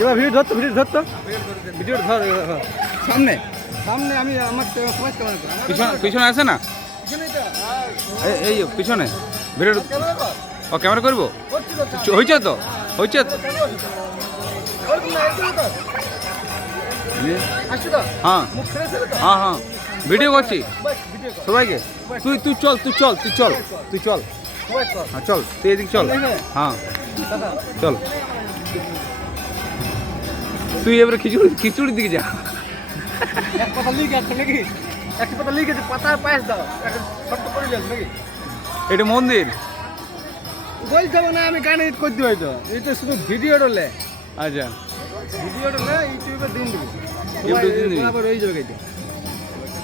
এবার ভিডিও ধরতো ভিডিও ধর সামনে সামনে আমি আমার পিছনে আছে না এই পিছনে ভিডিও ও ক্যামেরা করবো হয়েছে তো হয়েছে হ্যাঁ হ্যাঁ হ্যাঁ ভিডিও করছি সবাইকে তুই চল হ্যাঁ চল তুই এদিকে চল হ্যাঁ চল তুই এবারে খিচুড়ির দিকে যা এক পাতা লিখ নাকি এক পাতা লিখেছে পাতার পায়েস দাও নাকি এটা মন্দির বলছো না আমি গান এডিট করতে হয়তো এটা শুধু ভিডিও ডলে আচ্ছা ভিডিও ডলে ইউটিউবে দিন দিবি ইউটিউবে দিন দিবি আবার হয়ে যাবে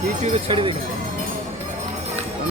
ইউটিউবে ছেড়ে দেখি